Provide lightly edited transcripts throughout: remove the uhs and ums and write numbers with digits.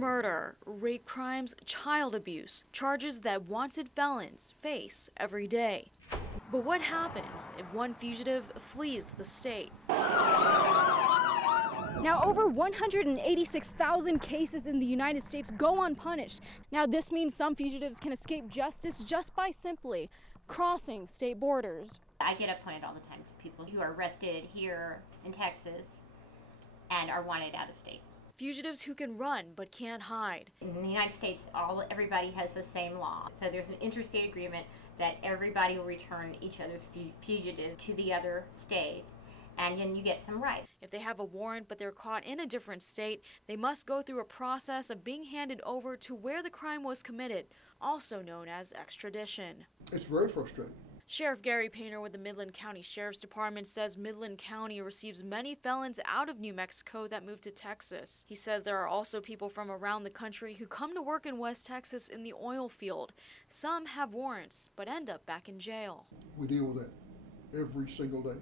Murder, rape crimes, child abuse, charges that wanted felons face every day. But what happens if one fugitive flees the state? Now, over 186,000 cases in the United States go unpunished. Now, this means some fugitives can escape justice just by simply crossing state borders. I get appointed all the time to people who are arrested here in Texas and are wanted out of state. Fugitives who can run but can't hide. In the United States, everybody has the same law. So there's an interstate agreement that everybody will return each other's fugitive to the other state, and then you get some rights. If they have a warrant but they're caught in a different state, they must go through a process of being handed over to where the crime was committed, also known as extradition. It's very frustrating. Sheriff Gary Painter with the Midland County Sheriff's Department says Midland County receives many felons out of New Mexico that move to Texas. He says there are also people from around the country who come to work in West Texas in the oil field. Some have warrants, but end up back in jail. We deal with that every single day.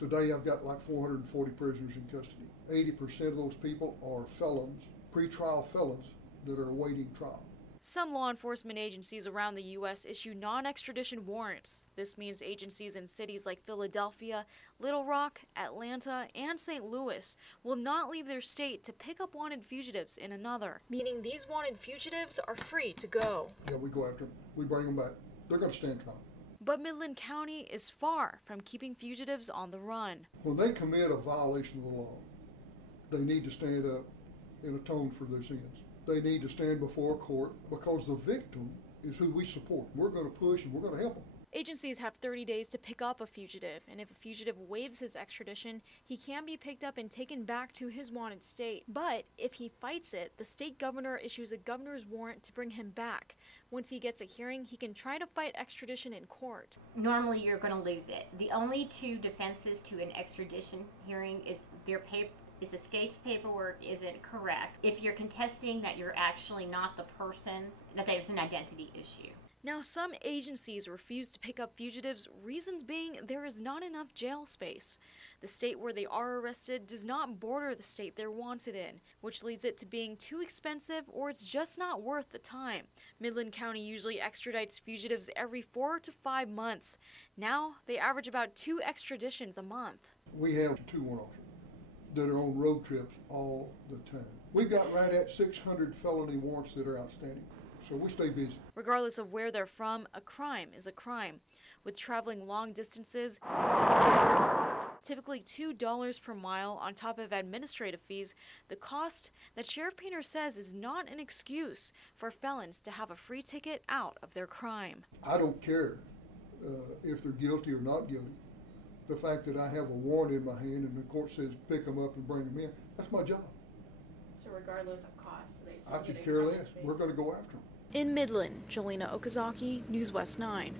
Today I've got like 440 prisoners in custody. 80% of those people are felons, pretrial felons that are awaiting trial. Some law enforcement agencies around the U.S. issue non-extradition warrants. This means agencies in cities like Philadelphia, Little Rock, Atlanta, and St. Louis will not leave their state to pick up wanted fugitives in another, meaning these wanted fugitives are free to go. Yeah, we go after them. We bring them back. They're going to stand trial. But Midland County is far from keeping fugitives on the run. When they commit a violation of the law, they need to stand up and atone for their sins. They need to stand before a court because the victim is who we support. We're going to push and we're going to help them. Agencies have 30 days to pick up a fugitive, and if a fugitive waives his extradition, he can be picked up and taken back to his wanted state. But if he fights it, the state governor issues a governor's warrant to bring him back. Once he gets a hearing, he can try to fight extradition in court. Normally you're going to lose it. The only two defenses to an extradition hearing is the state's paperwork isn't correct. If you're contesting that you're actually not the person, that there's an identity issue. Now, some agencies refuse to pick up fugitives, reasons being there is not enough jail space. The state where they are arrested does not border the state they're wanted in, which leads it to being too expensive or it's just not worth the time. Midland County usually extradites fugitives every 4 to 5 months. Now, they average about 2 extraditions a month. We have 2 warrant officers that are on road trips all the time. We've got right at 600 felony warrants that are outstanding. So we stay busy. Regardless of where they're from, a crime is a crime. With traveling long distances, typically $2 per mile on top of administrative fees, the cost that Sheriff Painter says is not an excuse for felons to have a free ticket out of their crime. I don't care if they're guilty or not guilty. The fact that I have a warrant in my hand and the court says pick them up and bring them in, that's my job. So regardless of cost, they still I could care less. We're going to go after them. In Midland, Jolena Okazaki, News West 9.